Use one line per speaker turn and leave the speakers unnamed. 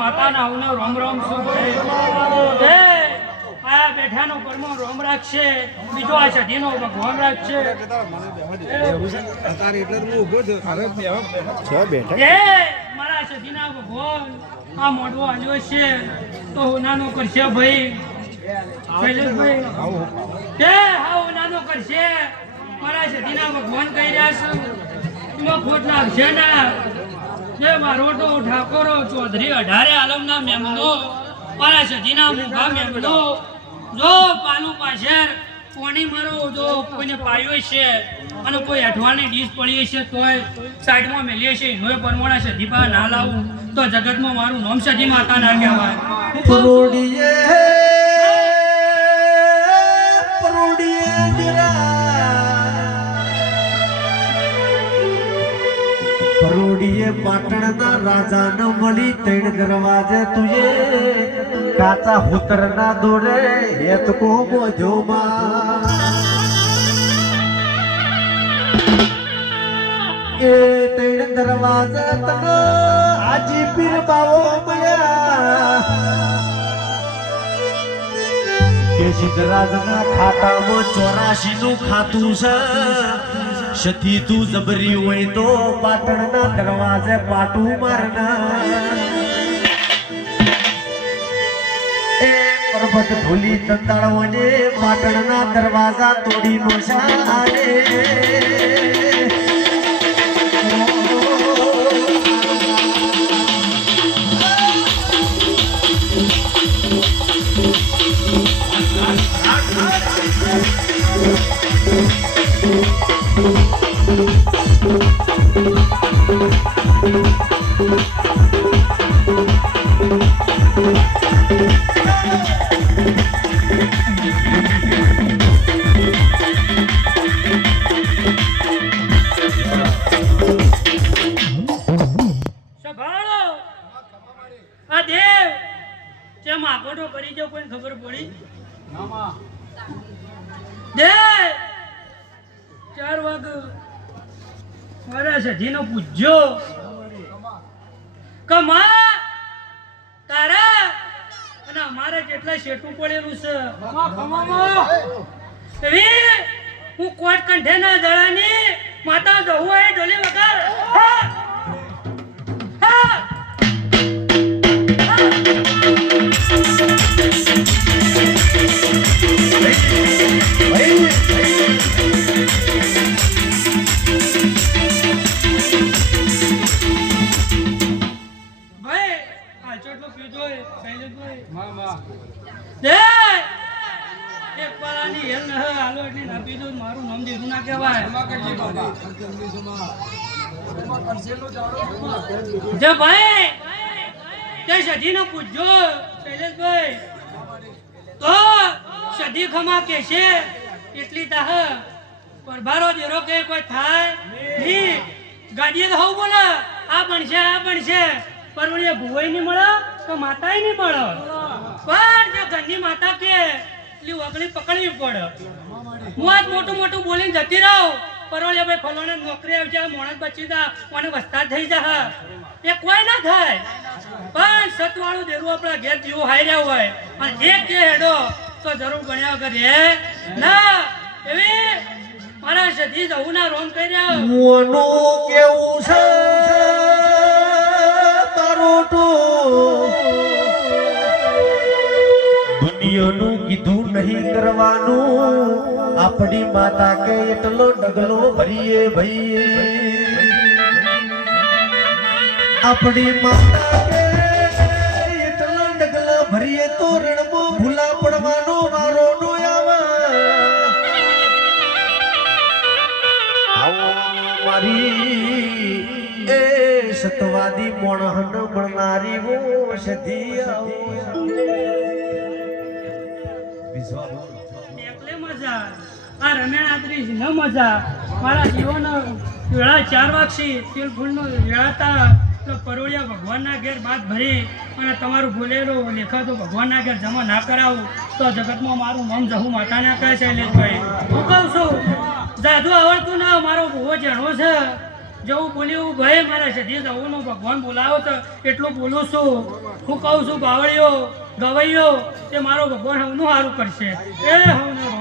માતાના આવને રોમ રોમ શું ભાઈ એ આ બેઠાનો પરમો રોમ રાખશે. બીજો આ સધીનો ભગવાન રાખશે. મારા સધીના ભગવાન. આ મોઢવો આલ્યો છે. તો નાનો કરશે ભાઈ. શૈલેષભાઈ. એ હા નાનો કરશે. મારા સધીના ભગવાન કહી રહ્યા છે. ખોટ લાગશે ના. જે મારો તો ઠાકોરો ચૌધરી અઢારે આલમના મેમનો સધીના મુખા મેમનો. જો પાલુ પાછળ કોણી મારો જો કોઈને પાયો છે અને કોઈ અઠવાની ડીશ પડી છે તોય સાઈડમાં મેલીએ છે નોય પરમોણા છે દીપા ના લાવું. તો જગતમાં મારું નામ સજી માતા ના કહેવાય.
પાટણના રાજાને મળી ત્રણ દરવાજે તુએ કાચા હુતરના દોરે હેત કો બોજો એ ત્રણ દરવાજા તને હાજી પીર બાવો મળ્યા કે સિદ્ધરાજના ખાતામાં ચોરાશી નું ખાતું છે સતી તું જબરી હોય તો પાટણના દરવાજે પાટું મારના એ પર્વત ધૂલી દંતાળોને પાટણના દરવાજા તોડી મોસાલે
ખબર પડી? ચાર વાગ મારા સજીનો પૂજ્યો. કમા તારા? અને અમારે કેટલા શેઠું પડેલું છે? હું કોટ કંઠે ના દળાની માતા દહુ એ ઢોલી વગર! હા! મારું નામ ના કહેવાય જે ભાઈ તે સધીનો પૂછજો તો સધી ખમા કે છે એટલી તાહ પરભારો દેરો કે કોઈ થાય નહીં ગાડીએ તો હવું બોલે. આ પણ છે આ પણ છે પરવડીએ ભુવાઈ નહીં મળે? તો માતાય નહીં મળે પણ જો ઘરની માતા કે એટલી ઓગળી પકડવી પડે. હું આજ મોટું મોટું બોલીને જતી રહું. પરવળીએ ભાઈ ફલોને નોકરી આવી જાય બચી જા મને વસ્તા થઈ જા એ કોઈ ના થાય. પણ સતવાળું દેરું આપણા ઘેર જીવો હાઈ રહ્યા હોય. અને એક કે હેડો, તો જરૂર ગણ્યા વગર હે. ના. એવી મારા સધી જવું ના રોમ કરી રહ્યા
કેવું છે? કીધું નહીં કરવાનું. આપણી માતા કે એટલો ડગલો ભરીએ ભાઈ આપણી માતા કે એટલો ડગલો ભરીએ તો રણમાં ભૂલા પડવાનો વારો નો આવે. મારી એ સતવાદી મોણહન મળનારી વો સધી આવો.
એકલે વાગશી. તેલ ફૂલનો વેળાતા તો ભગવાનના ઘેર બાદ ભરી અને તમારું ભૂલેલું લેખાતું ભગવાનના ઘેર જમા ના કરાવું. તો જગતમાં મારું મમ જહું માતા ના કહે છે શૈલેષભાઈ હું કહું છું, જાદુ આવડતું ના, મારો ભૂવો જાણવો છે. જેવું બોલ્યું ભાઈ મારા સધી જવું ભગવાન બોલાવો તો એટલું બોલું છું. હું કહું છું, બાવળીઓ, ગવૈયો તે મારો ભગવાન હવનું સારું કરશે. એ હવનું